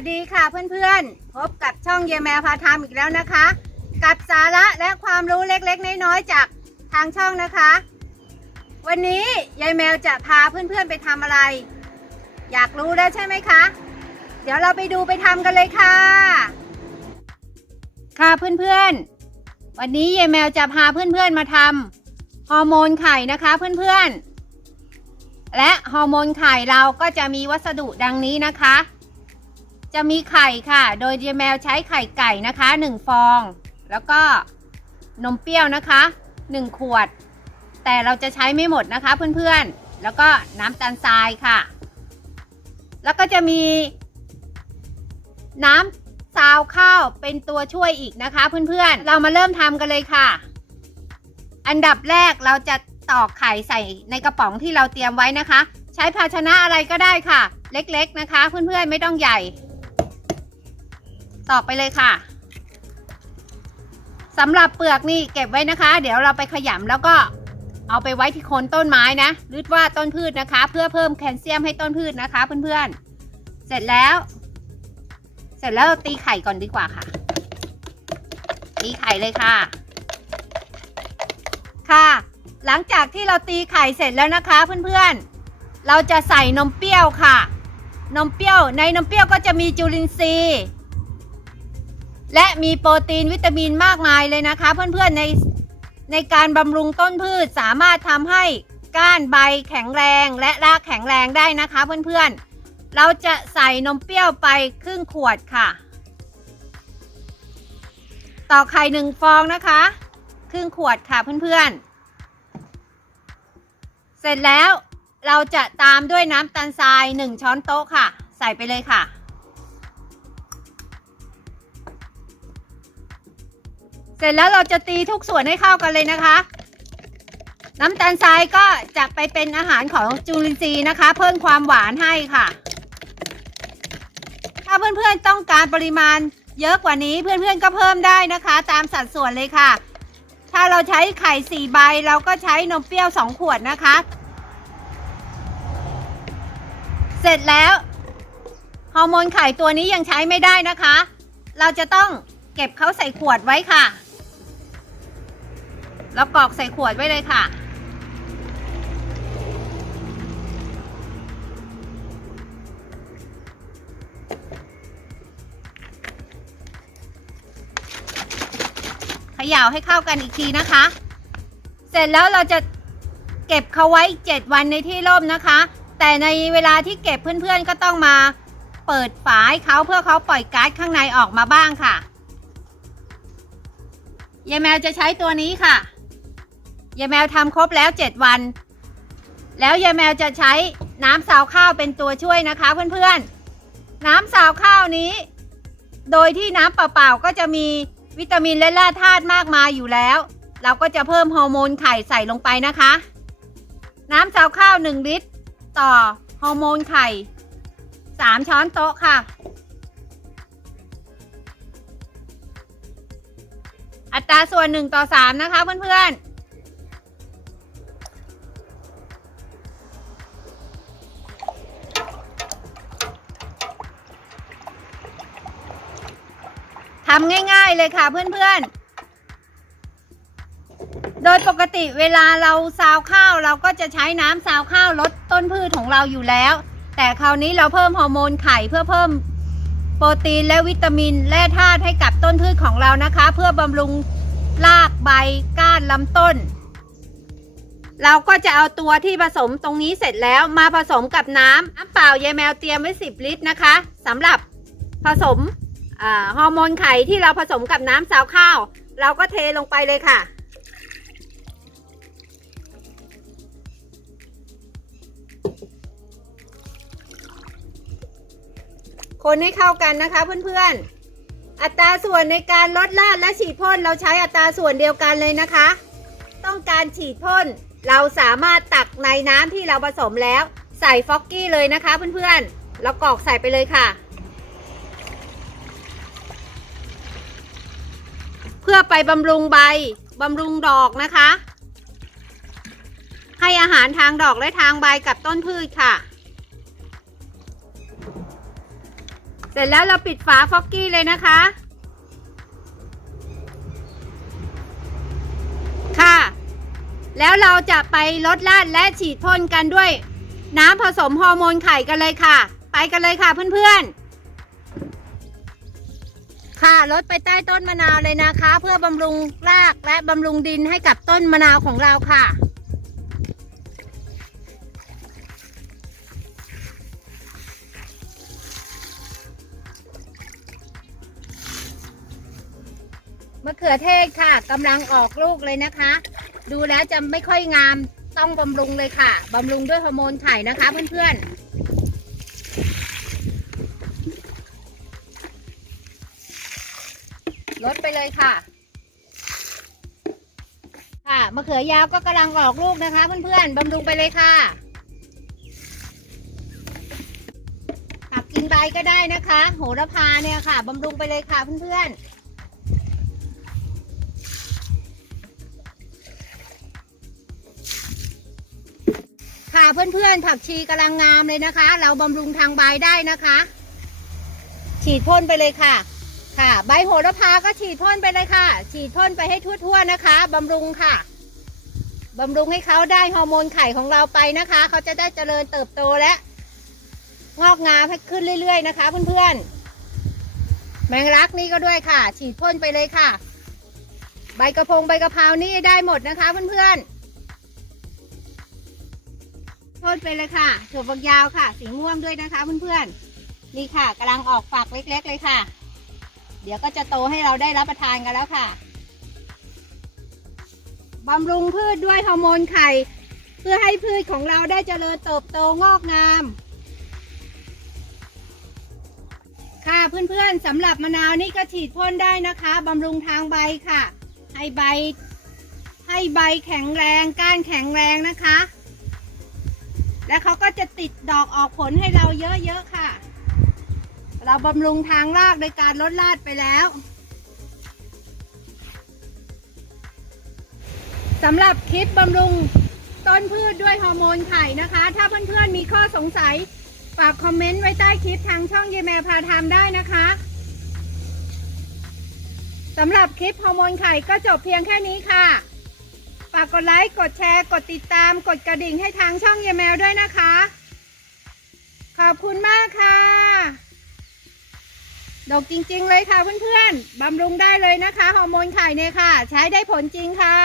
วัสดีค่ะเพื่อนๆ พบกับช่องเยแมวพาทำอีกแล้วนะคะ กับสาระและความรู้เล็กๆ น้อยๆ จากทางช่องนะคะ วันนี้ยายแมวจะพาเพื่อนๆไปทำอะไร อยากรู้แล้วใช่ไหมคะ เดี๋ยวเราไปดูไปทำกันเลยค่ะ ค่ะเพื่อนๆ วันนี้ยายแมวจะพาเพื่อนๆมาทำฮอร์โมนไข่นะคะเพื่อนๆ และฮอร์โมนไข่เราก็จะมีวัสดุดังนี้นะคะ จะมีไข่ค่ะ โดยเจแมวใช้ไข่ไก่นะคะ 1 ฟอง แล้วก็นมเปรี้ยวนะคะ 1 ขวด แต่เราจะใช้ไม่หมดนะคะเพื่อนๆ แล้วก็น้ำตาลทรายค่ะ แล้วก็จะมีน้ำซาวข้าวเป็นตัวช่วยอีกนะคะเพื่อนๆ เรามาเริ่มทำกันเลยค่ะ อันดับแรกเราจะตอกไข่ใส่ในกระป๋องที่เราเตรียมไว้นะคะ ใช้ภาชนะอะไรก็ได้ค่ะ เล็กๆนะคะ เพื่อนๆไม่ต้องใหญ่ ตอไปเลยค่ะสำหรับเปลือกนี่เก็บไว้นะคะ เดี๋ยวเราไปขยำแล้วก็เอาไปไว้ที่โคนต้นไม้นะหรือว่าต้นพืชนะคะ เพื่อเพิ่มแคลเซียมให้ต้นพืชนะคะเพื่อนๆ เสร็จแล้ว เสร็จแล้วเราตีไข่ก่อนดีกว่าค่ะ ตีไข่เลยค่ะ ค่ะ หลังจากที่เราตีไข่เสร็จแล้วนะคะเพื่อนๆ เราจะใส่นมเปรี้ยวค่ะ นมเปรี้ยวในนมเปรี้ยวก็จะมีจุลินทรีย์ และมีโปรตีนวิตามินมากมายเลยนะคะ เพื่อนๆในในการบำรุงต้นพืชสามารถทำให้ก้านใบแข็งแรงและรากแข็งแรงได้นะคะเพื่อนๆ เราจะใส่นมเปรี้ยวไปครึ่งขวดค่ะ ต่อไข่หนึ่งฟองนะคะ ครึ่งขวดค่ะเพื่อนๆ เสร็จแล้วเราจะตามด้วยน้ำตาลทราย 1 ช้อนโต๊ะค่ะ ใส่ไปเลยค่ะ เสร็จแล้วเราจะตีทุกส่วนให้เข้ากันเลยนะคะ น้ำตาลทรายก็จะไปเป็นอาหารของจุลินทรีย์นะคะ เพิ่มความหวานให้ค่ะ ถ้าเพื่อนๆต้องการปริมาณเยอะกว่านี้เพื่อนๆก็เพิ่มได้นะคะ ตามสัดส่วนเลยค่ะ ถ้าเราใช้ไข่สี่ใบเราก็ใช้นมเปรี้ยวสองขวดนะคะ เสร็จแล้วฮอร์โมนไข่ตัวนี้ยังใช้ไม่ได้นะคะ เราจะต้องเก็บเขาใส่ขวดไว้ค่ะ แล้วกรอกใส่ขวดไว้เลยค่ะเขย่าให้เข้ากันอีกทีนะคะ เสร็จแล้วเราจะเก็บเขาไว้ 7 วันในที่ร่มนะคะ แต่ในเวลาที่เก็บเพื่อนๆก็ต้องมาเปิดฝาให้เขาเพื่อเขาปล่อยก๊าซข้างในออกมาบ้างค่ะยายแมวจะใช้ตัวนี้ค่ะ ยายแมวทำครบแล้ว7วัน แล้วยายแมวจะใช้น้ำสาวข้าวเป็นตัวช่วยนะคะเพื่อนๆ น้ำสาวข้าวนี้ โดยที่น้ำเปล่าๆก็จะมีวิตามินและแร่ธาตุมากมายอยู่แล้ว เราก็จะเพิ่มฮอร์โมนไข่ใส่ลงไปนะคะ น้ำสาวข้าว 1 ลิตร ต่อฮอร์โมนไข่ 3 ช้อนโต๊ะค่ะ อัตราส่วน 1 ต่อ 3 นะคะเพื่อนๆ ทำง่ายๆเลยค่ะเพื่อนๆ โดยปกติเวลาเราซาวข้าวเราก็จะใช้น้ำซาวข้าวลดต้นพืชของเราอยู่แล้ว แต่คราวนี้เราเพิ่มฮอร์โมนไข่เพื่อเพิ่มโปรตีนและวิตามินแร่ธาตุให้กับต้นพืชของเรานะคะ เพื่อบำรุงรากใบก้านลำต้น เราก็จะเอาตัวที่ผสมตรงนี้เสร็จแล้วมาผสมกับน้ำน้ำเปล่ายายแมวเตรียมไว้ 10 ลิตรนะคะสำหรับผสม ฮอร์โมนไข่ที่เราผสมกับน้ำซาวข้าว เราก็เทลงไปเลยค่ะ คนให้เข้ากันนะคะเพื่อนๆ อัตราส่วนในการลดลาดและฉีดพ่นเราใช้อัตราส่วนเดียวกันเลยนะคะ ต้องการฉีดพ่นเราสามารถตักในน้ำที่เราผสมแล้ว ใส่ฟอกกี้เลยนะคะเพื่อนๆแล้วกรอกใส่ไปเลยค่ะ พื่อไปบำรุงใบบำรุงดอกนะคะ ให้อาหารทางดอกและทางใบกับต้นพืชค่ะ เสร็จแล้วเราปิดฝาฟอกกี้เลยนะคะ ค่ะ แล้วเราจะไปลดราดและฉีดพ่นกันด้วย น้ำผสมฮอร์โมนไข่กันเลยค่ะ ไปกันเลยค่ะเพื่อนๆ ค่ะลดไปใต้ต้นมะนาวเลยนะคะ เพื่อบำรุงรากและบำรุงดินให้กับต้นมะนาวของเราค่ะ มะเขือเทศค่ะกำลังออกลูกเลยนะคะ ดูแล้วจะไม่ค่อยงามต้องบำรุงเลยค่ะบำรุงด้วยฮอร์โมนไข่นะคะเพื่อนๆ ลดไปเลยค่ะ ค่ะมะเขือยาวก็กำลังออกลูกนะคะ เพื่อนๆบำรุงไปเลยค่ะผักกินใบก็ได้นะคะ โหระพาเนี่ยค่ะบำรุงไปเลยค่ะเพื่อนๆค่ะเพื่อนๆ ผักชีกำลังงามเลยนะคะ เราบำรุงทางใบได้นะคะ ฉีดพ่นไปเลยค่ะ ค่ะ ใบโหระพาก็ฉีดพ่นไปเลยค่ะ ฉีดพ่นไปให้ทั่วๆนะคะบำรุงค่ะบำรุงให้เขาได้ฮอร์โมนไข่ของเราไปนะคะ เขาจะได้เจริญเติบโตและ งอกงามให้ขึ้นเรื่อย ๆ นะคะ เพื่อนๆ แมงลักนี่ก็ด้วยค่ะ ฉีดพ่นไปเลยค่ะ ใบกระพงใบกระเพรานี่ได้หมดนะคะ เพื่อนๆพ่นไปเลยค่ะถั่วฝักยาวค่ะ สีม่วงด้วยนะคะ เพื่อนๆนี่ค่ะกำลังออกฝักเล็ก ๆ เลยค่ะ เดี๋ยวก็จะโตให้เราได้รับประทานกันแล้วค่ะบำรุงพืชด้วยฮอร์โมนไข่ เพื่อให้พืชของเราได้เจริญเติบโตงอกงาม ค่ะเพื่อนๆสำหรับมะนาวนี่ก็ฉีดพ่นได้นะคะบำรุงทางใบค่ะ ให้ใบ ให้ใบแข็งแรงก้านแข็งแรงนะคะ และเขาก็จะติดดอกออกผลให้เราเยอะๆค่ะ เราบำรุงทางรากโดยการลดรากไปแล้วสำหรับคลิปบำรุงต้นพืชด้วยฮอร์โมนไข่นะคะ ถ้าเพื่อนๆมีข้อสงสัย ฝากคอมเมนต์ไว้ใต้คลิปทางช่องเยแมพาทำได้นะคะสำหรับคลิปฮอร์โมนไข่ก็จบเพียงแค่นี้ค่ะ ฝากกดไลค์ กดแชร์ กดติดตาม กดกระดิ่งให้ทางช่องเยแมวด้วยนะคะ ขอบคุณมากค่ะ ดกจริง ๆ เลยค่ะเพื่อนๆบำรุงได้เลยนะคะฮอร์โมนไข่เนี่ยค่ะ ใช้ได้ผลจริงค่ะ